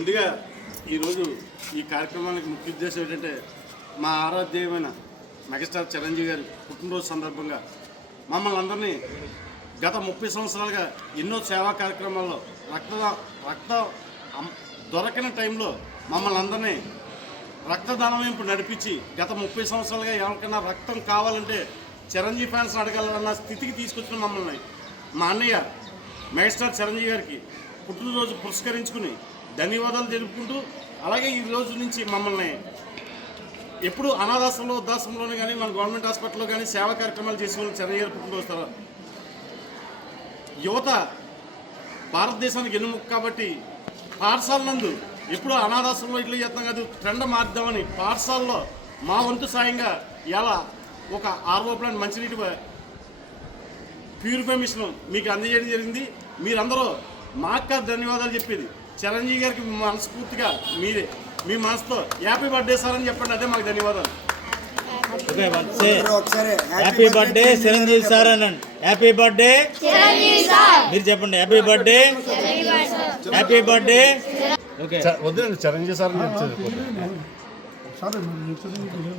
ముందుగా ఈరోజు ఈ కార్యక్రమానికి ముఖ్య ఉద్దేశం ఏంటంటే మా ఆరాధ్యమైన మెగాస్టార్ చిరంజీవి గారి పుట్టినరోజు సందర్భంగా మమ్మల్ని అందరినీ గత 30 సంవత్సరాలుగా ఎన్నో సేవా కార్యక్రమాల్లో రక్తం దొరకని టైంలో మమ్మల్ని అందరినీ రక్తదానం వైపు నడిపించి గత 30 సంవత్సరాలుగా ఎవరికైనా రక్తం కావాలంటే చిరంజీవి ఫ్యాన్స్ అడగాలన్న స్థితికి తీసుకొచ్చిన మమ్మల్ని మా అన్నయ్య మెగాస్టార్ చిరంజీవి గారికి పుట్టినరోజు పురస్కరించుకుని ధన్యవాదాలు తెలుపుకుంటూ అలాగే ఈ రోజు నుంచి మమ్మల్ని ఎప్పుడు అనాథాశ్రమంలో వృద్ధాశ్రమంలోనే కానీ మన గవర్నమెంట్ హాస్పిటల్లో కానీ సేవా కార్యక్రమాలు చేసేవాళ్ళు చిరంజీవి గారు పుట్టినరోజు యువత భారతదేశానికి ఎన్నుముక్క కాబట్టి పాఠశాల నందు ఎప్పుడు అనాథాశ్రమంలో ఇట్లా చేస్తాం కాదు ట్రెండ్ మార్దామని పాఠశాలలో మా వంతు సాయంగా ఇలా ఒక ఆర్ఓ ప్లాంట్ మంచినీటి ప్యూరిఫై మిషన్ మీకు అందజేయడం జరిగింది. మీరందరూ మాకు ధన్యవాదాలు చెప్పేది చిరంజీవి గారికి మనస్ఫూర్తిగా మీరే మీ మనసుతో హ్యాపీ బర్త్డే సార్ అని చెప్పండి. అదే మాకు ధన్యవాదాలు. హ్యాపీ బర్త్డే చిరంజీవి సార్ అనండి. హ్యాపీ బర్త్డే మీరు చెప్పండి. Happy birthday happy birthday. వద్దండి చిరంజీవి సార్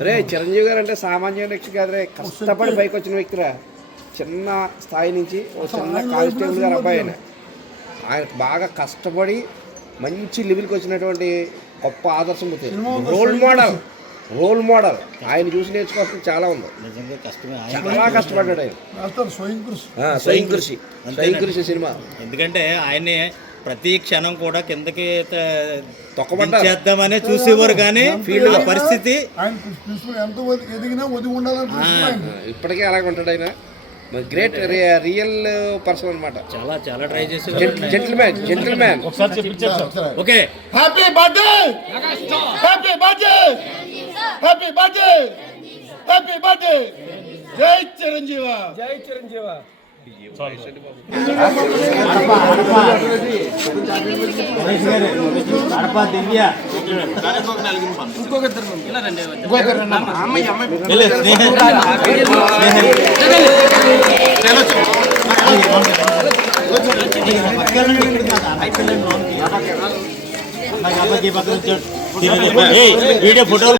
రే చిరంజీవి గారు అంటే సామాన్య వ్యక్తి కాదు రే, కష్టపడి పైకి వచ్చిన వ్యక్తిరా. చిన్న స్థాయి నుంచి ఒక చిన్న కానిస్టేబుల్ గారు అబ్బాయి ఆయన బాగా కష్టపడి మంచి లెవెల్కి వచ్చినటువంటి గొప్ప ఆదర్శమూర్తి, రోల్ మోడల్. ఆయన చూసి నేర్చుకోవాల్సింది చాలా ఉంది. చాలా కష్టపడ్డాడు ఆయన. స్వయం కృషి సినిమా. ఎందుకంటే ఆయన్ని ప్రతి క్షణం కూడా కిందకి తొక్కబడ్డామనే చూసేవారు కానీ ఫీల్డ్ పరిస్థితి ఇప్పటికే అలాగే ఉంటాడు ఆయన. గ్రేట్ రియల్ పర్సన్ అన్నమాట. చాలా చాలా ట్రై చేసి gentleman. Okay happy birthday happy birthday happy birthday happy birthday. జై చిరంజీవ జై చిరంజీవ. Video photo